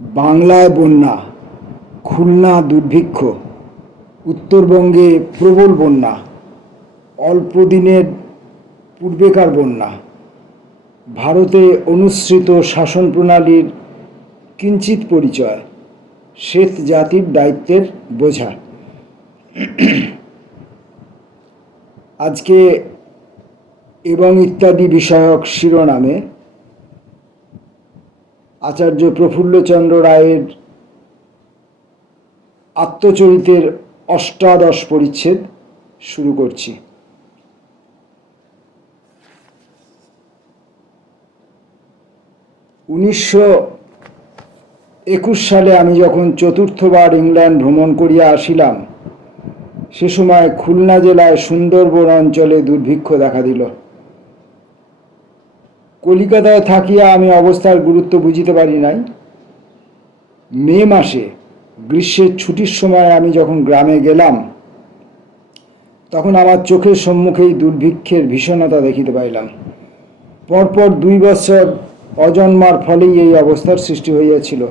বাংলায় বন্যা, খুলনা দুর্ভিক্ষ, উত্তরবঙ্গে প্রবল বন্যা, অল্প দিনের পূর্বেকার বন্যা, ভারতে অনুসৃত শাসন প্রণালীর কিঞ্চিত পরিচয়, শ্বেত জাতির দায়িত্বের বোঝা। আজকে এবং ইত্যাদি বিষয়ক শিরোনামে আচার্য প্রফুল্লচন্দ্র রায়ের আত্মচরিতের অষ্টাদশ পরিচ্ছেদ শুরু করছি। 1921 সালে আমি যখন চতুর্থবার ইংল্যান্ড ভ্রমণ করিয়া আসিলাম, সে সময় খুলনা জেলায় সুন্দরবন অঞ্চলে দুর্ভিক্ষ দেখা দিল। কলিকাতায় থাকিয়া আমি অবস্থার গুরুত্ব বুঝিতে পারি নাই। মে মাসে গ্রীষ্মের ছুটির সময় আমি যখন গ্রামে গেলাম, তখন আমার চোখের সম্মুখেই দুর্ভিক্ষের ভীষণতা দেখিতে পাইলাম। পরপর 2 বছর অজন্মার ফলেই এই অবস্থার সৃষ্টি হইয়াছিল।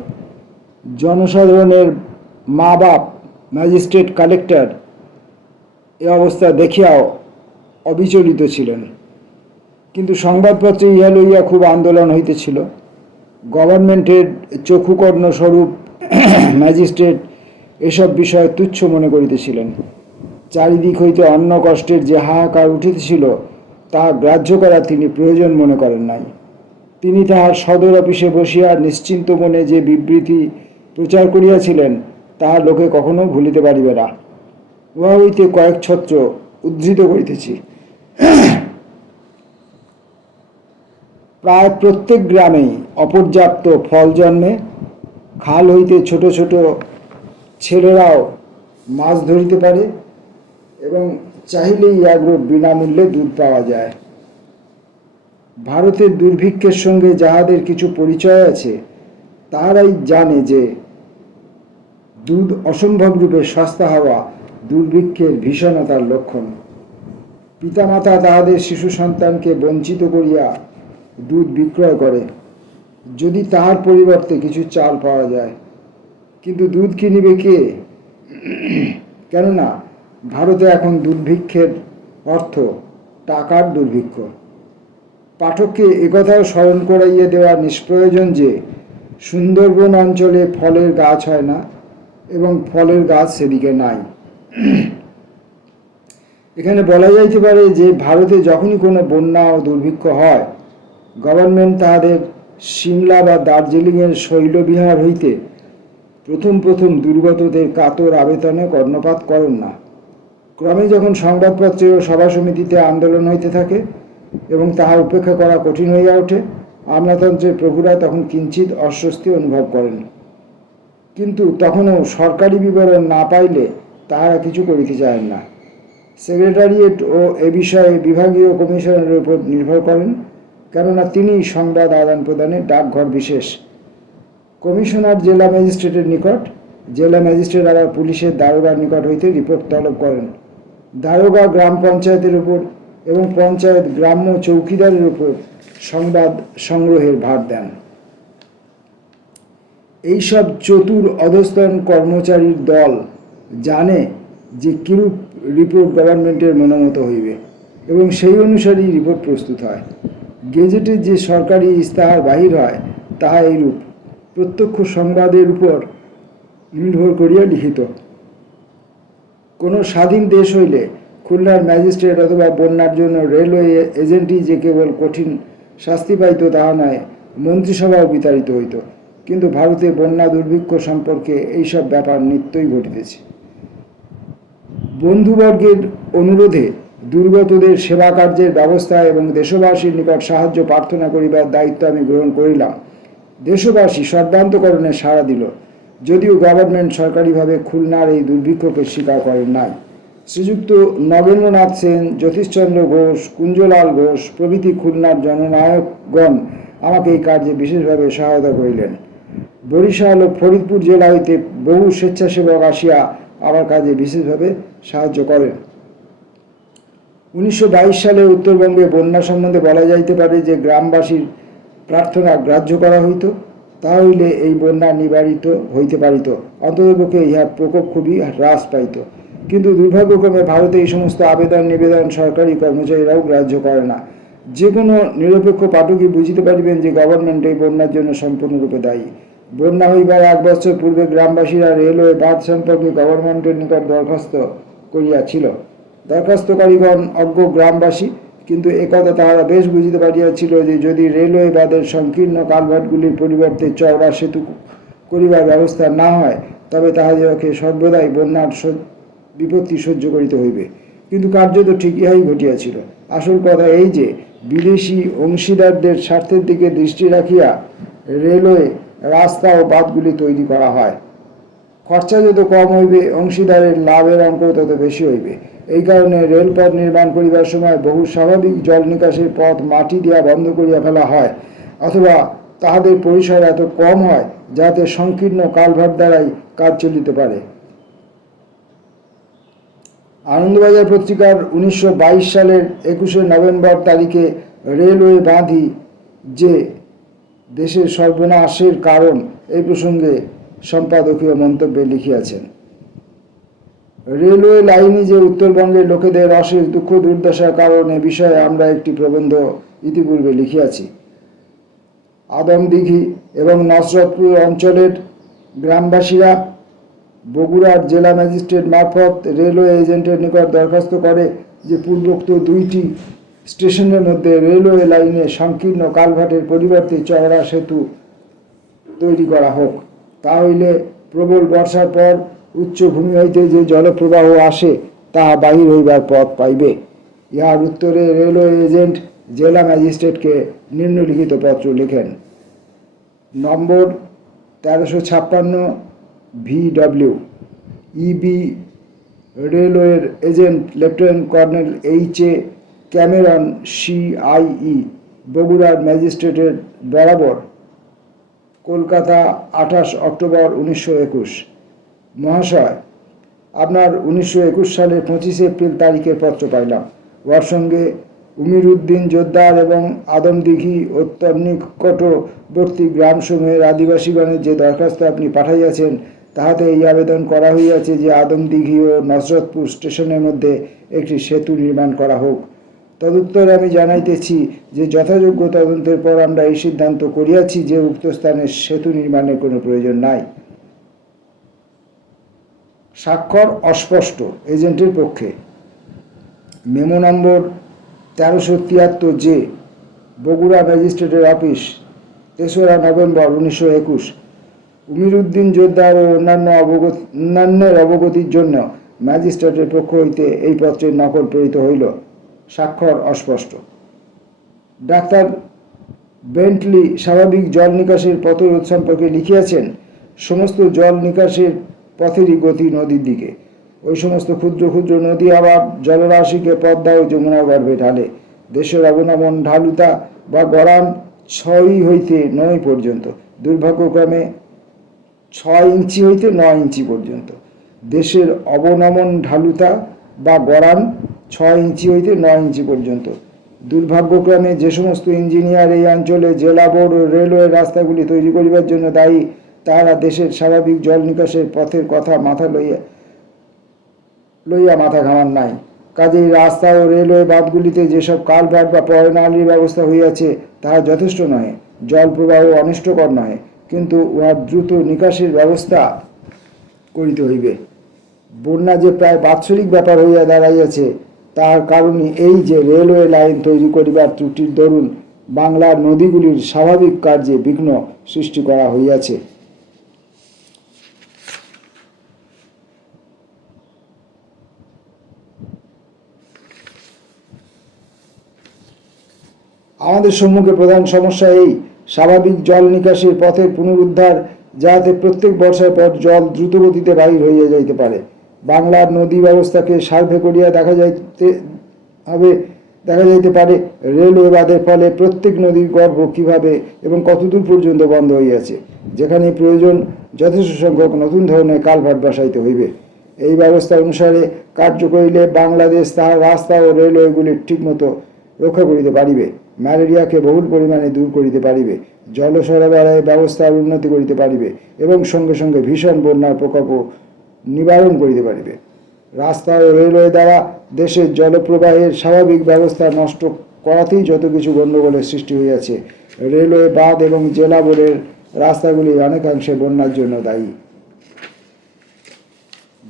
জনসাধারণের মা বাপ, ম্যাজিস্ট্রেট, কালেক্টর এ অবস্থা দেখিয়াও অবিচলিত ছিলেন, কিন্তু সংবাদপত্রে ইহা লইয়া খুব আন্দোলন হইতেছিল। গভর্নমেন্টের চক্ষুকর্ণ স্বরূপ ম্যাজিস্ট্রেট এসব বিষয় তুচ্ছ মনে করিতেছিলেন। চারিদিক হইতে অন্ন কষ্টের যে হাহাকার উঠিতেছিল, তাহা গ্রাহ্য করা তিনি প্রয়োজন মনে করেন নাই। তিনি তাহার সদর অফিসে বসিয়া নিশ্চিন্ত মনে যে বিবৃতি প্রচার করিয়াছিলেন, তাহা লোকে কখনো ভুলিতে পারিবে না। উহা হইতে কয়েক ছত্র উদ্ধৃত করিতেছি। প্রায় প্রত্যেক গ্রামেই অপর্যাপ্ত ফল জন্মে। খাল হইতে ছোট ছোট ছেলেরাও মাছ ধরিতে পারে এবং চাহিলেই একরূপ বিনামূল্যে দুধ পাওয়া যায়। ভারতের দুর্ভিক্ষের সঙ্গে যাহাদের কিছু পরিচয় আছে, তাহারাই জানে যে দুধ অসম্ভব রূপে সস্তা হওয়া দুর্ভিক্ষের ভীষণতার লক্ষণ। পিতামাতা তাহাদের শিশু সন্তানকে বঞ্চিত করিয়া দুধ বিক্রয় করে, যদি তাহার পরিবর্তে কিছু চাল পাওয়া যায়। কিন্তু দুধ কিনিবে কে? কেননা ভারতে এখন দুর্ভিক্ষের অর্থ টাকার দুর্ভিক্ষ। পাঠককে একথাও স্মরণ করাইয়া দেওয়া নিষ্প্রয়োজন যে সুন্দরবন অঞ্চলে ফলের গাছ হয় না এবং ফলের গাছ সেদিকে নাই। এখানে বলা যাইতে পারে যে ভারতে যখনই কোনো বন্যা ও দুর্ভিক্ষ হয়, গভর্নমেন্ট তাহাদের সিমলা বা দার্জিলিংয়ের শৈলবিহার হইতে প্রথম দুর্গতদের কাতর আবেদনে কর্ণপাত করেন না। ক্রমে যখন সংবাদপত্রে ও সভা সমিতিতে আন্দোলন হইতে থাকে এবং তাহা উপেক্ষা করা কঠিন হইয়া ওঠে, আমলাতন্ত্রের প্রভুরা তখন কিঞ্চিত অস্বস্তি অনুভব করেন। কিন্তু তখনও সরকারি বিবরণ না পাইলে তাহারা কিছু করিতে চান না। সেক্রেটারিয়েট ও এ বিষয়ে বিভাগীয় কমিশনের উপর নির্ভর করেন, কেননা তিনি সংবাদ আদান প্রদানের ডাকঘর বিশেষ। কমিশনার জেলা ম্যাজিস্ট্রেটের নিকট, জেলা ম্যাজিস্ট্রেট আবার পুলিশের দারোগার নিকট হইতে রিপোর্ট তলব করেন। দারোগা গ্রাম পঞ্চায়েতের উপর এবং পঞ্চায়েত গ্রাম্য চৌকিদারের উপর সংবাদ সংগ্রহের ভার দেন। এইসব চতুর অধস্তন কর্মচারীর দল জানে যে কিরূপ রিপোর্ট গভর্নমেন্টের মনোমত হইবে এবং সেই অনুসারেই রিপোর্ট প্রস্তুত হয়। গেজেটে যে সরকারি ইস্তাহার বাহির হয়, তাহা এইরূপ প্রত্যক্ষ সংবাদের উপর নির্ভর করিয়া লিখিত। কোনো স্বাধীন দেশ হইলে খুলনার ম্যাজিস্ট্রেট অথবা বন্যার জন্য রেলওয়ে এজেন্টই যে কেবল কঠিন শাস্তি পাইত তাহা নয়, মন্ত্রিসভাও বিতাড়িত হইত। কিন্তু ভারতে বন্যা দুর্ভিক্ষ সম্পর্কে এইসব ব্যাপার নিত্যই ঘটিতেছে। বন্ধুবর্গের অনুরোধে দুর্গতদের সেবা কার্যের ব্যবস্থা এবং দেশবাসীর নিকট সাহায্য প্রার্থনা করিবার দায়িত্ব আমি গ্রহণ করিলাম। দেশবাসী সর্বান্তকরণে সাড়া দিল, যদিও গভর্নমেন্ট সরকারিভাবে খুলনার এই দুর্ভিক্ষকে স্বীকার করেন নাই। শ্রীযুক্ত নগেন্দ্রনাথ সেন, জ্যোতিষচন্দ্র ঘোষ, কুঞ্জলাল ঘোষ প্রভৃতি খুলনার জননায়কগণ আমাকে এই কার্যে বিশেষভাবে সহায়তা করিলেন। বরিশাল ও ফরিদপুর জেলা হইতে বহু স্বেচ্ছাসেবক আসিয়া আমার কাজে বিশেষভাবে সাহায্য করেন। 1922 সালে উত্তরবঙ্গে বন্যা সম্বন্ধে বলা যাইতে পারে যে গ্রামবাসীর প্রার্থনা গ্রাহ্য করা হইত। তাহলে এই বন্যা নিবারিত হইতে পারিত, অন্ততপক্ষে ইহার প্রকোপ খুবই হ্রাস পাইত। কিন্তু দুর্ভাগ্যক্রমে ভারতে এই সমস্ত আবেদন নিবেদন সরকারি কর্মচারীরাও গ্রাহ্য করে না। যে কোনো নিরপেক্ষ পাঠকই বুঝিতে পারিবেন যে গভর্নমেন্ট এই বন্যার জন্য সম্পূর্ণরূপে দায়ী। বন্যা হইবার 1 বছর পূর্বে গ্রামবাসীরা রেলওয়ে বাঁধ সম্পর্কে গভর্নমেন্টের নিকট দরখাস্ত করিয়াছিল। দরখাস্তকারীগণ অজ্ঞ গ্রামবাসী, কিন্তু একথা তাহারা বেশ বুঝিতে পারিয়াছিল যে যদি রেলওয়ে বাঁধের সংকীর্ণ কালভার্টগুলির পরিবর্তে চওড়া সেতু করিবার ব্যবস্থা না হয়, তবে তাহাদিগকে সর্বদাই বন্যার বিপত্তি সহ্য করিতে হইবে। কিন্তু কার্যত ঠিক ইহাই ঘটিয়াছিল। আসল কথা এই যে বিদেশি অংশীদারদের স্বার্থের দিকে দৃষ্টি রাখিয়া রেলওয়ে রাস্তা ও বাঁধগুলি তৈরি করা হয়। খরচা যত কম হইবে, অংশীদারের লাভের অঙ্ক তত বেশি হইবে। এই কারণে রেলপথ নির্মাণ করিবার সময় বহু স্বাভাবিক জল নিকাশের পথ মাটি দিয়া বন্ধ করিয়া ফেলা হয়, অথবা তাহাদের পরিসর এত কম হয় যাতে সংকীর্ণ কালভার্ট দ্বারাই কাজ চলিতে পারে। আনন্দবাজার পত্রিকার 1922 সালের 21 নভেম্বর তারিখে রেলওয়ে বাঁধই যে দেশের সর্বনাশের কারণ এই প্রসঙ্গে সম্পাদকীয় মন্তব্যে লিখিয়াছেন। রেলওয়ে লাইনই যে উত্তরবঙ্গের লোকেদের অশেষ দুঃখ দুর্দশার কারণ এ বিষয়ে আমরা একটি প্রবন্ধ ইতিপূর্বে লিখিয়াছি। আদমদিঘি এবং নসরতপুর অঞ্চলের গ্রামবাসীরা বগুড়ার জেলা ম্যাজিস্ট্রেট মারফত রেলওয়ে এজেন্টের নিকট দরখাস্ত করে যে পূর্বোক্ত 2টি স্টেশনের মধ্যে রেলওয়ে লাইনে সংকীর্ণ কালভার্টের পরিবর্তে চওড়া সেতু তৈরি করা হোক। তা হইলে প্রবল বর্ষার পর উচ্চভূমি হইতে যে জলপ্রবাহ আসে তাহা বাহির হইবার পথ পাইবে। ইহার উত্তরে রেলওয়ে এজেন্ট জেলা ম্যাজিস্ট্রেটকে নিম্নলিখিত পত্র লিখেন। নম্বর 1356 VW ইবি রেলওয়ের agent lieutenant colonel H.A. Cameron CIE বগুড়ার ম্যাজিস্ট্রেটের বরাবর, কলকাতা 28 অক্টোবর 1921। মহাশয়, আপনার 1921 সালের 25 এপ্রিল তারিখের পত্র পাইলাম। ওর সঙ্গে উমিরউদ্দিন জোদ্দার এবং আদমদিঘি নিকটবর্তী গ্রামসমূহের আদিবাসীগণের যে দরখাস্ত আপনি পাঠাইয়াছেন, তাহাতে এই আবেদন করা হইয়াছে যে আদমদিঘি ও নসরতপুর স্টেশনের মধ্যে একটি সেতু নির্মাণ করা হোক। তদুত্তরে আমি জানাইতেছি যে যথাযোগ্য তদন্তের পর আমরা এই সিদ্ধান্ত করিয়াছি যে উক্ত স্থানে সেতু নির্মাণের কোনো প্রয়োজন নাই। স্বাক্ষর অস্পষ্ট এজেন্টের পক্ষে। মেমো নম্বর 1373 যে বগুড়া ম্যাজিস্ট্রেটের অফিস, 3রা নভেম্বর 1921। উমিরউদ্দিন জোদ্দার ও অন্যান্যের অবগতির জন্য ম্যাজিস্ট্রেটের পক্ষ হইতে এই পত্রের নকল প্রেরিত হইল। স্বাক্ষর অস্পষ্ট। ডাক্তার বেন্টলি স্বাভাবিক জল নিকাশের পথরোধ সম্পর্কে লিখিয়াছেন, সমস্ত জল নিকাশের পথেরই গতি নদীর দিকে। ওই সমস্ত ক্ষুদ্র ক্ষুদ্র নদী আবার জলরাশিকে পদ্মা ও যমুনার গর্ভে ঢালে। দেশের অবনমন ঢালুতা বা গড়ান 6 হইতে 9 পর্যন্ত, দুর্ভাগ্যক্রমে 6 ইঞ্চি হইতে 9 ইঞ্চি পর্যন্ত। দেশের অবনমন ঢালুতা বা গড়ান 6 ইঞ্চি হইতে 9 ইঞ্চি পর্যন্ত। দুর্ভাগ্যক্রমে যে সমস্ত ইঞ্জিনিয়ার এই অঞ্চলে জেলা বোর্ড ও রেলওয়ে রাস্তাগুলি তৈরি করিবার জন্য দায়ী, তাহারা দেশের স্বাভাবিক জল নিকাশের পথের কথা মাথা লইয়া মাথা ঘামান নাই। কাজেই রাস্তা ও রেলওয়ে বাঁধগুলিতে যেসব কালভার্ট বা পয়নালীর ব্যবস্থা হইয়াছে তাহা যথেষ্ট নহে, জল প্রবাহ অনিষ্টকর নহে, কিন্তু উহার দ্রুত নিকাশের ব্যবস্থা করিতে হইবে। বন্যা যে প্রায় বাৎসরিক ব্যাপার হইয়া দাঁড়াইয়াছে, তাহার কারণই এই যে রেলওয়ে লাইন তৈরি করিবার ত্রুটির দরুন বাংলার নদীগুলির স্বাভাবিক কার্যে বিঘ্ন সৃষ্টি করা হইয়াছে। আমাদের সম্মুখে প্রধান সমস্যা এই স্বাভাবিক জল নিকাশের পথের পুনরুদ্ধার, যাহাতে প্রত্যেক বর্ষার পর জল দ্রুতগতিতে বাহির হইয়া যাইতে পারে। বাংলার নদী ব্যবস্থাকে সার্ভে করিয়া দেখা যাইতে পারে রেলওয়ে বাঁধের ফলে প্রত্যেক নদীর গর্ভ কিভাবে এবং কতদূর পর্যন্ত বন্ধ হইয়াছে। যেখানে প্রয়োজন যথেষ্ট সংখ্যক নতুন ধরনের কালভার্ট বসাইতে হইবে। এই ব্যবস্থা অনুসারে কার্য করিলে বাংলাদেশ তাহার রাস্তা ও রেলওয়েগুলি ঠিকমতো রক্ষা করিতে পারিবে। ম্যালেরিয়াকে বহুল পরিমাণে দূর করিতে পারিবে, জল সরবরাহের ব্যবস্থার উন্নতি করিতে পারিবে এবং সঙ্গে সঙ্গে ভীষণ বন্যার প্রকোপ নিবারণ করিতে পারিবে। রাস্তা ও রেলওয়ে দ্বারা দেশের জলপ্রবাহের স্বাভাবিক ব্যবস্থা নষ্ট করাতেই যত কিছু গণ্ডগোলের সৃষ্টি হইয়াছে। রেলওয়ে বাঁধ এবং জেলা বোর্ডের রাস্তাগুলি অনেকাংশে বন্যার জন্য দায়ী।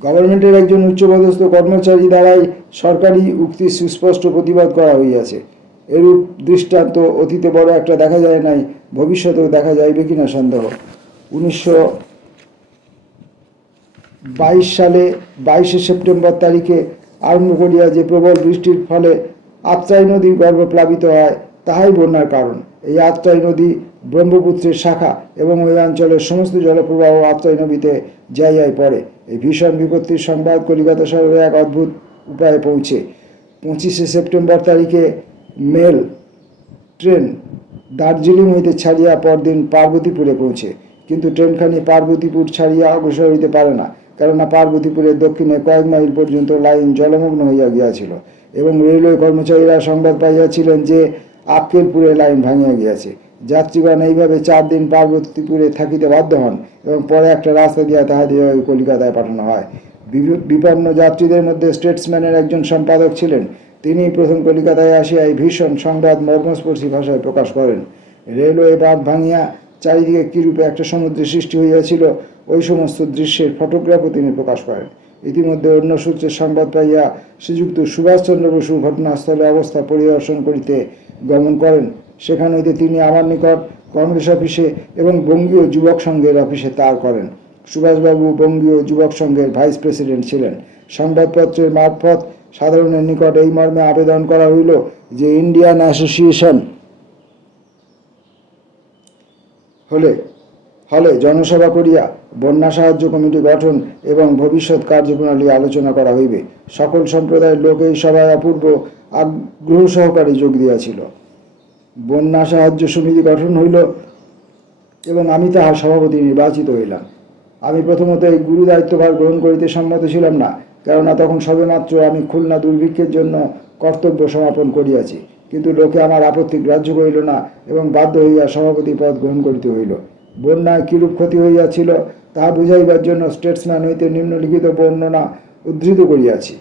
গভর্নমেন্টের একজন উচ্চপদস্থ কর্মচারী দ্বারাই সরকারি উক্তি সুস্পষ্ট প্রতিবাদ করা হইয়াছে। এরূপ দৃষ্টান্ত অতীতে বড় একটা দেখা যায় নাই, ভবিষ্যতেও দেখা যাইবে কিনা সন্দেহ। 1922 সালে 22শে সেপ্টেম্বর তারিখে আরম্ভ করিয়া যে প্রবল বৃষ্টির ফলে আত্রাই নদীর গর্ভ প্লাবিত হয়, তাহাই বন্যার কারণ। এই আত্রাই নদী ব্রহ্মপুত্রের শাখা এবং ওই অঞ্চলের সমস্ত জলপ্রবাহ আত্রাই নদীতে যাইয়াই পড়ে। এই ভীষণ বিপত্তির সংবাদ কলিকাতা শহরে এক অদ্ভুত উপায়ে পৌঁছে। 25শে সেপ্টেম্বর তারিখে মেল ট্রেন দার্জিলিং হইতে ছাড়িয়া পরদিন পার্বতীপুরে পৌঁছে, কিন্তু ট্রেনখানি পার্বতীপুর ছাড়িয়া অগ্রসর হইতে পারে না, কেননা পার্বতীপুরের দক্ষিণে কয়েক মাইল পর্যন্ত লাইন জলমগ্ন হইয়া গিয়াছিল এবং রেলওয়ে কর্মচারীরা সংবাদ পাইয়াছিলেন যে আক্কেলপুরে লাইন ভাঙিয়া গিয়াছে। যাত্রীগণ এইভাবে 4 দিন পার্বতীপুরে থাকিতে বাধ্য হন এবং পরে একটা রাস্তা দিয়া তাহাদের কলিকাতায় পাঠানো হয়। বিপন্ন যাত্রীদের মধ্যে স্টেটসম্যানের একজন সম্পাদক ছিলেন। তিনি প্রথম কলিকাতায় আসিয়া এই ভীষণ সংবাদ মর্মস্পর্শী ভাষায় প্রকাশ করেন। রেলওয়ে বাঁধ ভাঙিয়া চারিদিকে কিরূপে একটা সমুদ্রের সৃষ্টি হইয়াছিল, ওই সমস্ত দৃশ্যের ফটোগ্রাফও তিনি প্রকাশ করেন। ইতিমধ্যে অন্য সূত্রে সংবাদ পাইয়া শ্রীযুক্ত সুভাষচন্দ্র বসু ঘটনাস্থলে অবস্থা পরিদর্শন করিতে গমন করেন। সেখান হইতে তিনি আমার নিকট কংগ্রেস অফিসে এবং বঙ্গীয় যুবক সংঘের অফিসে তার করেন। সুভাষবাবু বঙ্গীয় যুবক সংঘের ভাইস প্রেসিডেন্ট ছিলেন। সংবাদপত্রের মারফত সাধারণের নিকট এই মর্মে আবেদন করা হইল যে ইন্ডিয়ান অ্যাসোসিয়েশন হলে জনসভা করিয়া বন্যা সাহায্য কমিটি গঠন এবং ভবিষ্যৎ কার্যপ্রণালী আলোচনা করা হইবে। সকল সম্প্রদায়ের লোক এই সভায় অপূর্ব আগ্রহ সহকারে যোগ দিয়াছিল। বন্যা সাহায্য সমিতি গঠন হইল এবং আমি তাহার সভাপতি নির্বাচিত হইলাম। আমি প্রথমত এই গুরু দায়িত্বভার গ্রহণ করিতে সম্মত ছিলাম না, কেননা তখন সবেমাত্র আমি খুলনা দুর্ভিক্ষের জন্য কর্তব্য সমাপন করিয়াছি। কিন্তু লোকে আমার আপত্তি গ্রাহ্য করিল না এবং বাধ্য হইয়া সভাপতি পদ গ্রহণ করিতে হইল। বন্যায় কিরূপ ক্ষতি হইয়াছিল তাহা বুঝাইবার জন্য স্টেটসম্যান হইতে নিম্নলিখিত বর্ণনা উদ্ধৃত করিয়াছি।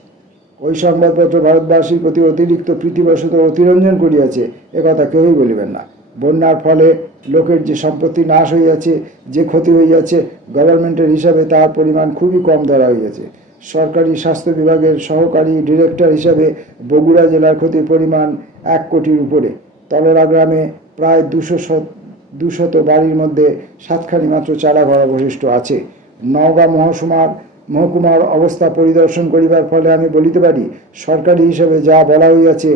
ওই সংবাদপত্র ভারতবাসীর প্রতি অতিরিক্ত প্রীতিবশত অতিরঞ্জন করিয়াছে, একথা কেউই বলিবেন না। বন্যার ফলে লোকের যে সম্পত্তি নাশ হইয়াছে, যে ক্ষতি হইয়াছে, গভর্নমেন্টের হিসাবে তার পরিমাণ খুবই কম ধরা হইয়াছে। সরকারি স্বাস্থ্য বিভাগের সহকারী ডিরেক্টর হিসাবে বগুড়া জেলার ক্ষতির পরিমাণ 1 কোটির উপরে। তলরা গ্রামে প্রায় 200 বাড়ির মধ্যে 7খানি মাত্র চারাঘর অবশিষ্ট আছে। নওগাঁ মহকুমার অবস্থা পরিদর্শন করিবার ফলে আমি বলিতে পারি, সরকারি হিসাবে যা বলা হইয়াছে,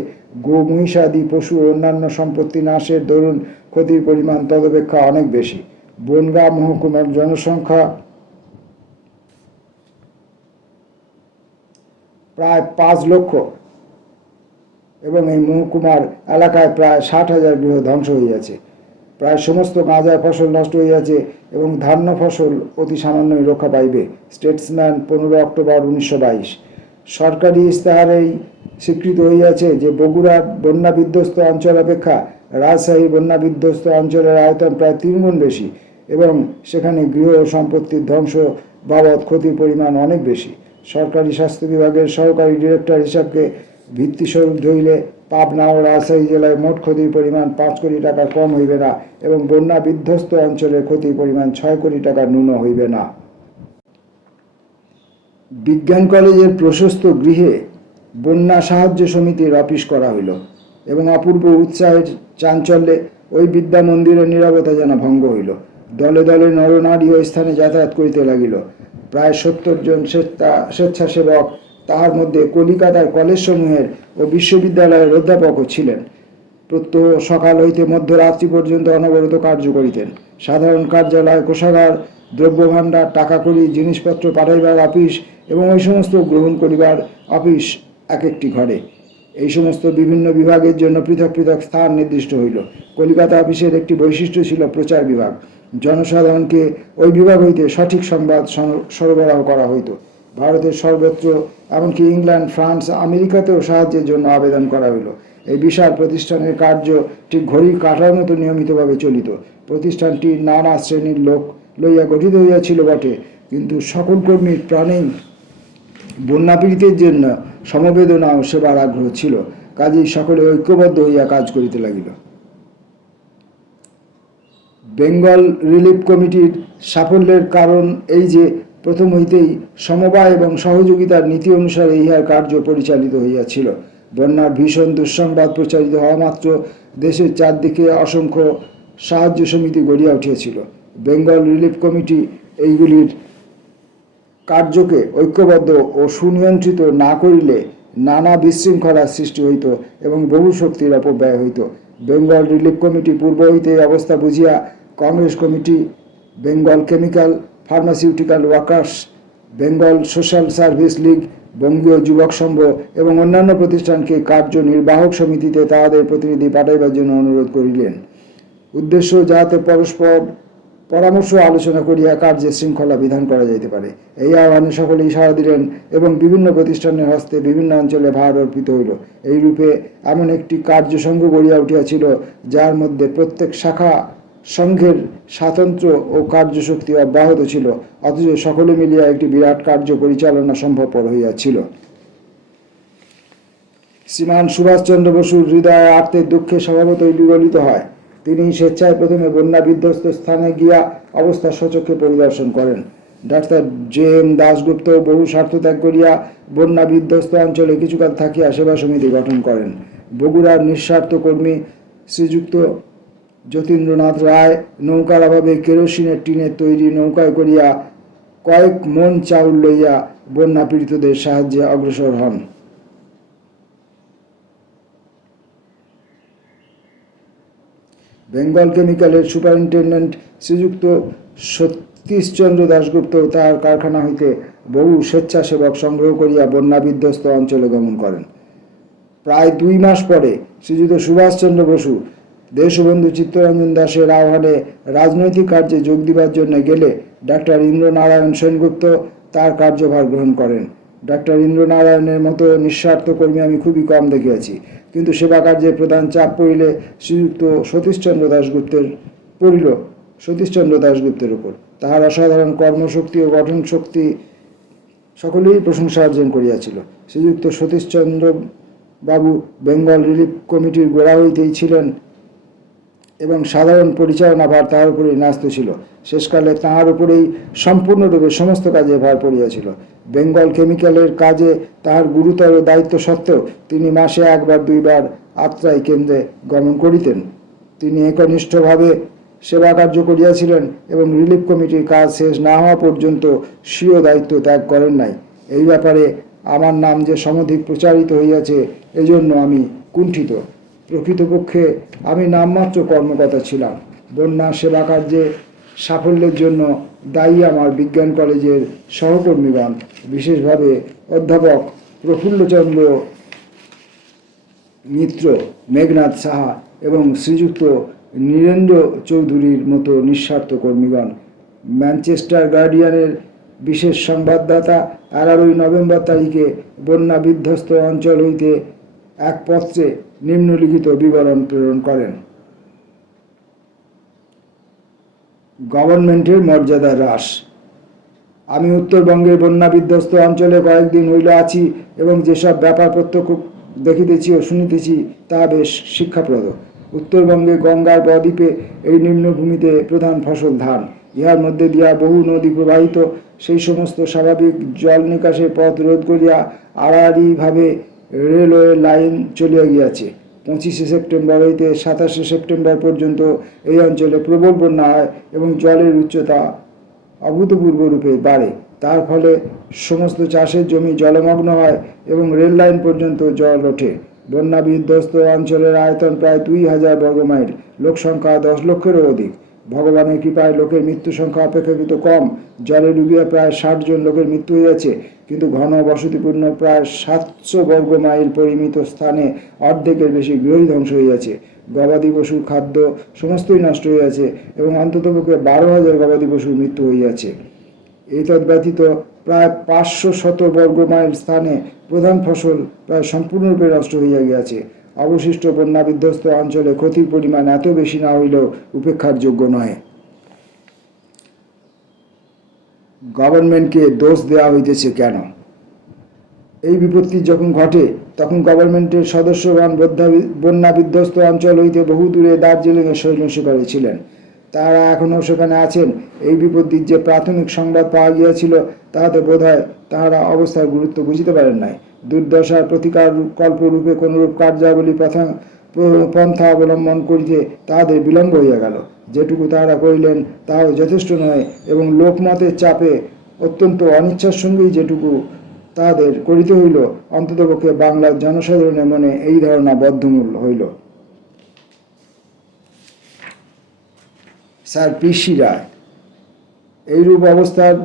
গো মহিষাদি পশু ও অন্যান্য সম্পত্তি নাশের দরুন ক্ষতির পরিমাণ তদপেক্ষা অনেক বেশি। বনগাঁ মহকুমার জনসংখ্যা প্রায় 5 লক্ষ এবং এই মহকুমার এলাকায় প্রায় 60,000 গৃহ ধ্বংস হইয়াছে। প্রায় সমস্ত গাঁজার ফসল নষ্ট হইয়াছে এবং ধান্য ফসল অতি সামান্যই রক্ষা পাইবে। Statesman 15 October 1922। সরকারি ইস্তাহারেই স্বীকৃত হইয়াছে যে বগুড়ার বন্যা বিধ্বস্ত অঞ্চল অপেক্ষা রাজশাহী বন্যা বিধ্বস্ত অঞ্চলের আয়তন প্রায় 3 গুণ বেশি এবং সেখানে গৃহ ও সম্পত্তির ধ্বংস বাবদ ক্ষতির পরিমাণ অনেক বেশি। সরকারি স্বাস্থ্য বিভাগের সহকারী ডিরেক্টর হিসাবকে ভিত্তিস্বরূপ ধরিলে পাবনা ও রাজশাহী জেলায় মোট ক্ষতির পরিমাণ 5 কোটি টাকা কম হইবে না এবং বন্যা বিধ্বস্ত অঞ্চলের ক্ষতির পরিমাণ 6 কোটি টাকা ন্যূন হইবে না। বিজ্ঞান কলেজের প্রশস্ত গৃহে বন্যা সাহায্য সমিতির অফিস করা হইল এবং অপূর্ব উৎসাহের চাঞ্চল্যে ওই বিদ্যা মন্দিরের নীরবতা যেন ভঙ্গ হইল। দলে দলে নরনারী ওই স্থানে যাতায়াত করিতে লাগিল। প্রায় 70 জন স্বেচ্ছাসেবক, তাহার মধ্যে কলিকাতার কলেজসমূহের ও বিশ্ববিদ্যালয়ের অধ্যাপকও ছিলেন। প্রত্যহ সকাল হইতে মধ্যরাত্রি পর্যন্ত অনবরত কার্য করিতেন। সাধারণ কার্যালয়, কোষাগার, দ্রব্যভাণ্ডার, টাকাকড়ি, জিনিসপত্র পাঠাইবার অফিস এবং ওই সমস্ত গ্রহণ করিবার অফিস এক একটি ঘরে। এই সমস্ত বিভিন্ন বিভাগের জন্য পৃথক পৃথক স্থান নির্দিষ্ট হইল। কলিকাতা অফিসের একটি বৈশিষ্ট্য ছিল প্রচার বিভাগ। জনসাধারণকে ওই বিভাগ হইতে সঠিক সংবাদ সরবরাহ করা হইত। ভারতের সর্বত্র, এমনকি ইংল্যান্ড, ফ্রান্স, আমেরিকাতেও সাহায্যের জন্য আবেদন করা হইল। এই বিশাল প্রতিষ্ঠানের কার্য ঠিক ঘড়ির কাঁটার মতো নিয়মিতভাবে চলিত। প্রতিষ্ঠানটি নানা শ্রেণীর লোক লইয়া গঠিত হইয়াছিল বটে, কিন্তু সকল কর্মীর প্রাণেই বন্যাপীড়িতের জন্য সমবেদনা ও সেবার আগ্রহ ছিল। কাজেই সকলে ঐক্যবদ্ধ হইয়া কাজ করিতে লাগিল। বেঙ্গল রিলিফ কমিটির সাফল্যের কারণ এই যে প্রথম হইতেই সমবায় এবং সহযোগিতার নীতি অনুসারে ইহার কার্য পরিচালিত হইয়াছিল। বন্যার ভীষণ দুঃসংবাদ প্রচারিত হওয়া মাত্র দেশের চারদিকে অসংখ্য সাহায্য সমিতি গড়িয়া উঠিয়াছিল। বেঙ্গল রিলিফ কমিটি এইগুলির কার্যকে ঐক্যবদ্ধ ও সুনিয়ন্ত্রিত না করিলে নানা বিশৃঙ্খলার সৃষ্টি হইত এবং বহু শক্তির অপব্যয় হইত। বেঙ্গল রিলিফ কমিটি পূর্ব হইতে অবস্থা বুঝিয়া Congress committee, Bengal chemical pharmaceutical workers, Bengal social service League, বঙ্গীয় যুবক সংঘ এবং অন্যান্য প্রতিষ্ঠানকে কার্যনির্বাহক সমিতিতে তাহাদের প্রতিনিধি পাঠাইবার জন্য অনুরোধ করিলেন। উদ্দেশ্য যাহাতে পরস্পর পরামর্শ আলোচনা করিয়া কার্যের শৃঙ্খলা বিধান করা যাইতে পারে। এই আহ্বানে সকলেই সাড়া দিলেন এবং বিভিন্ন প্রতিষ্ঠানের হস্তে বিভিন্ন অঞ্চলে ভার অর্পিত হইল। এইরূপে এমন একটি কার্যসংঘ গড়িয়া উঠিয়াছিল, যার মধ্যে প্রত্যেক শাখা সংঘের স্বাতন্ত্র্য ও কার্যশক্তি অব্যাহত ছিল, অথচ সকলে মিলিয়া একটি বিরাট কার্য পরিচালনা সম্ভবপর হইয়াছিল। শ্রীমান সুভাষচন্দ্র বসুর হৃদয়ে আর্তের দুঃখে স্বভাবতই বিগলিত হয়। তিনি স্বেচ্ছায় প্রথমে বন্যা বিধ্বস্ত স্থানে গিয়া অবস্থা সচক্ষে পরিদর্শন করেন। Doctor JM. দাশগুপ্ত বহু স্বার্থত্যাগ করিয়া বন্যা বিধ্বস্ত অঞ্চলে কিছুকাল থাকিয়া সেবা সমিতি গঠন করেন। বগুড়ার নিঃস্বার্থ কর্মী শ্রীযুক্ত যতীন্দ্রনাথ রায় নৌকার অভাবে কেরোসিনের টিনের তৈরি নৌকায় করিয়া কয়েক মন চাউল লইয়া বন্যা পীড়িতদের সাহায্যে অগ্রসর হন। বেঙ্গল কেমিক্যালের সুপারিনটেন্ডেন্ট শ্রীযুক্ত সতীশচন্দ্র দাশগুপ্ত তাহার কারখানা হইতে বহু স্বেচ্ছাসেবক সংগ্রহ করিয়া বন্যা বিধ্বস্ত অঞ্চলে গমন করেন। প্রায় 2 মাস পরে শ্রীযুক্ত সুভাষচন্দ্র বসু দেশবন্ধু চিত্তরঞ্জন দাসের আহ্বানে রাজনৈতিক কার্যে যোগ দিবার জন্য গেলে ডাক্তার ইন্দ্রনারায়ণ সেনগুপ্ত তার কার্যভার গ্রহণ করেন। ডাক্তার ইন্দ্রনারায়ণের মতো নিঃস্বার্থ কর্মী আমি খুবই কম দেখিয়াছি, কিন্তু সেবা কার্যে প্রধান চাপ পড়িলে শ্রীযুক্ত সতীশচন্দ্র দাশগুপ্তের উপর। তাহার অসাধারণ কর্মশক্তি ও গঠন শক্তি সকলেই প্রশংসা অর্জন করিয়াছিল। শ্রীযুক্ত সতীশচন্দ্র বাবু বেঙ্গল রিলিফ কমিটির গোড়া হইতেই ছিলেন এবং সাধারণ পরিচালনা ভার তাহার উপরেই ন্যস্ত ছিল। শেষকালে তাহার উপরেই সম্পূর্ণরূপে সমস্ত কাজে ভার পড়িয়াছিল। বেঙ্গল কেমিক্যালের কাজে তাহার গুরুতর দায়িত্ব সত্ত্বেও তিনি মাসে 1 বার 2 বার আত্রাই কেন্দ্রে গমন করিতেন। তিনি একনিষ্ঠভাবে সেবা কার্য করিয়াছিলেন এবং রিলিফ কমিটির কাজ শেষ না হওয়া পর্যন্ত স্বীয় দায়িত্ব ত্যাগ করেন নাই। এই ব্যাপারে আমার নাম যে সমধিক প্রচারিত হইয়াছে, এজন্য আমি কুণ্ঠিত। প্রকৃতপক্ষে আমি নামমাত্র কর্মকর্তা ছিলাম। বন্যা সেবা কার্যে সাফল্যের জন্য দায়ী আমার বিজ্ঞান কলেজের সহকর্মীগণ, বিশেষভাবে অধ্যাপক প্রফুল্লচন্দ্র মিত্র, মেঘনাথ সাহা এবং শ্রীযুক্ত নীরেন্দ্র চৌধুরীর মতো নিঃস্বার্থ কর্মীগণ। ম্যানচেস্টার গার্ডিয়ানের বিশেষ সংবাদদাতা 11 নভেম্বর তারিখে বন্যা বিধ্বস্ত অঞ্চল হইতে এক পত্রে নিম্নলিখিত বিবরণ প্রেরণ করেন। গভর্নমেন্টের মর্যাদা হ্রাস। আমি উত্তরবঙ্গের বন্যা বিধ্বস্ত অঞ্চলে কয়েকদিন হইল আছি এবং যেসব ব্যাপার প্রত্যক্ষ দেখিতেছি ও শুনিতেছি তা বেশ শিক্ষাপ্রদ। উত্তরবঙ্গে গঙ্গার বদ্বীপে এই নিম্নভূমিতে প্রধান ফসল ধান। ইহার মধ্যে দিয়া বহু নদী প্রবাহিত। সেই সমস্ত স্বাভাবিক জল নিকাশের পথ রোধ করিয়া আড়াআড়িভাবে রেলওয়ে লাইন চলিয়া গিয়াছে। 25 সেপ্টেম্বর হইতে 27 সেপ্টেম্বর পর্যন্ত এই অঞ্চলে প্রবল বন্যা হয় এবং জলের উচ্চতা অভূতপূর্ব রূপে বাড়ে। তার ফলে সমস্ত চাষের জমি জলমগ্ন হয় এবং রেল লাইন পর্যন্ত জল ওঠে। বন্যা বিধ্বস্ত অঞ্চলের আয়তন প্রায় 2000 বর্গমাইল, লোক সংখ্যা 10 লক্ষেরও অধিক। ভগবানের কৃপায় লোকের মৃত্যু সংখ্যা অপেক্ষাকৃত কম। জলে ডুবিয়া প্রায় 60 জন লোকের মৃত্যু হইয়াছে, কিন্তু ঘন বসতিপূর্ণ প্রায় 700 বর্গমাইল পরিমিত স্থানে অর্ধেকের বেশি গৃহই ধ্বংস হইয়াছে। গবাদি পশুর খাদ্য সমস্তই নষ্ট হইয়াছে এবং অন্ততপক্ষে 12,000 গবাদি পশুর মৃত্যু হইয়াছে। এতদ ব্যতীত প্রায় 500 বর্গমাইল স্থানে প্রধান ফসল প্রায় সম্পূর্ণরূপে নষ্ট হইয়া গিয়াছে। অবশিষ্ট বন্যা বিধ্বস্ত অঞ্চলে ক্ষতির পরিমাণ এত বেশি না হইলেও উপেক্ষার যোগ্য নয়। গভর্নমেন্টকে দোষ দেওয়া হইতেছে কেন? এই বিপত্তি যখন ঘটে তখন গভর্নমেন্টের সদস্যগণ বন্যা বিধ্বস্ত অঞ্চল হইতে বহু দূরে দার্জিলিংয়ে সৈন্য শিকারে ছিলেন। তাহারা এখনও সেখানে আছেন। এই বিপত্তির যে প্রাথমিক সংবাদ পাওয়া গিয়াছিল তাহাতে বোধ হয় তাহারা অবস্থার গুরুত্ব বুঝিতে পারেন নাই। দুর্দশার প্রতিকার কল্পরূপে কোনরূপ কার্যাবলী পন্থা অবলম্বন করিতে তাহাদের বিলম্ব হইয়া গেল। যেটুকু তাহারা করিলেন তাহাও যথেষ্ট নয় এবং লোকমতের চাপে অত্যন্ত অনিচ্ছার সঙ্গেই যেটুকু তাহাদের করিতে হইল, অন্ততপক্ষে বাংলার জনসাধারণের মনে এই ধারণা বদ্ধমূল হইল। Sir PC. রায় এইরূপ অবস্থার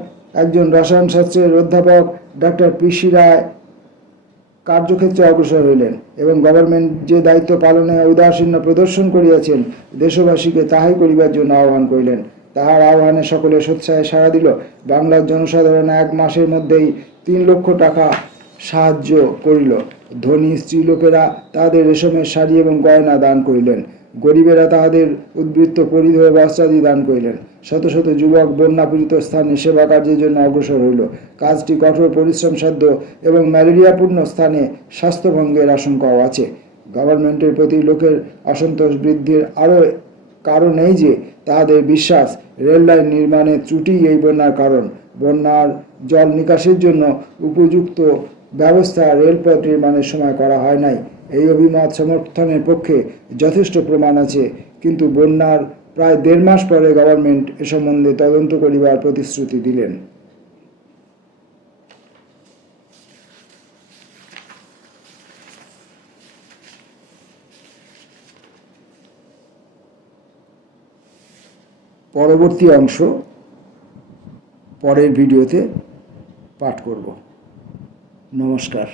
একজন রসায়ন শাস্ত্রের অধ্যাপক ডক্টর পি.সি. রায় কার্যক্ষেত্রে অগ্রসর হইলেন এবং গভর্নমেন্ট যে দায়িত্ব পালনে ঔদাসীন্য প্রদর্শন করিয়াছেন দেশবাসীকে তাহাই করিবার জন্য আহ্বান করিলেন। তাহার আহ্বানে সকলে সোৎসাহে সাড়া দিল। বাংলার জনসাধারণ 1 মাসের মধ্যেই 3 লক্ষ টাকা সাহায্য করিল। ধনী স্ত্রীলোকেরা তাহাদের রেশমের শাড়ি এবং গয়না দান করিলেন। গরিবেরা তাহাদের উদ্বৃত্ত পরিধেয় বস্ত্রাদি দান করিলেন। শত শত যুবক বন্যাপীড়িত স্থানে সেবা কার্যের জন্য অগ্রসর হইল। কাজটি কঠোর পরিশ্রমসাধ্য এবং ম্যালেরিয়াপূর্ণ স্থানে স্বাস্থ্যভঙ্গের আশঙ্কাও আছে। গভর্নমেন্টের প্রতি লোকের অসন্তোষ বৃদ্ধির আরও কারণ এই যে তাহাদের বিশ্বাস রেললাইন নির্মাণের ত্রুটিই এই বন্যার কারণ। বন্যার জল নিকাশের জন্য উপযুক্ত ব্যবস্থা রেলপথ নির্মাণের সময় করা হয় নাই। এই অভিমত সমর্থনের পক্ষে যথেষ্ট প্রমাণ আছে, কিন্তু বন্যার প্রায় 1.5 মাস পরে গভর্নমেন্ট এ সম্বন্ধে তদন্ত করিবার প্রতিশ্রুতি দিলেন। পরবর্তী অংশ পরের ভিডিওতে পাঠ করব। নমস্কার।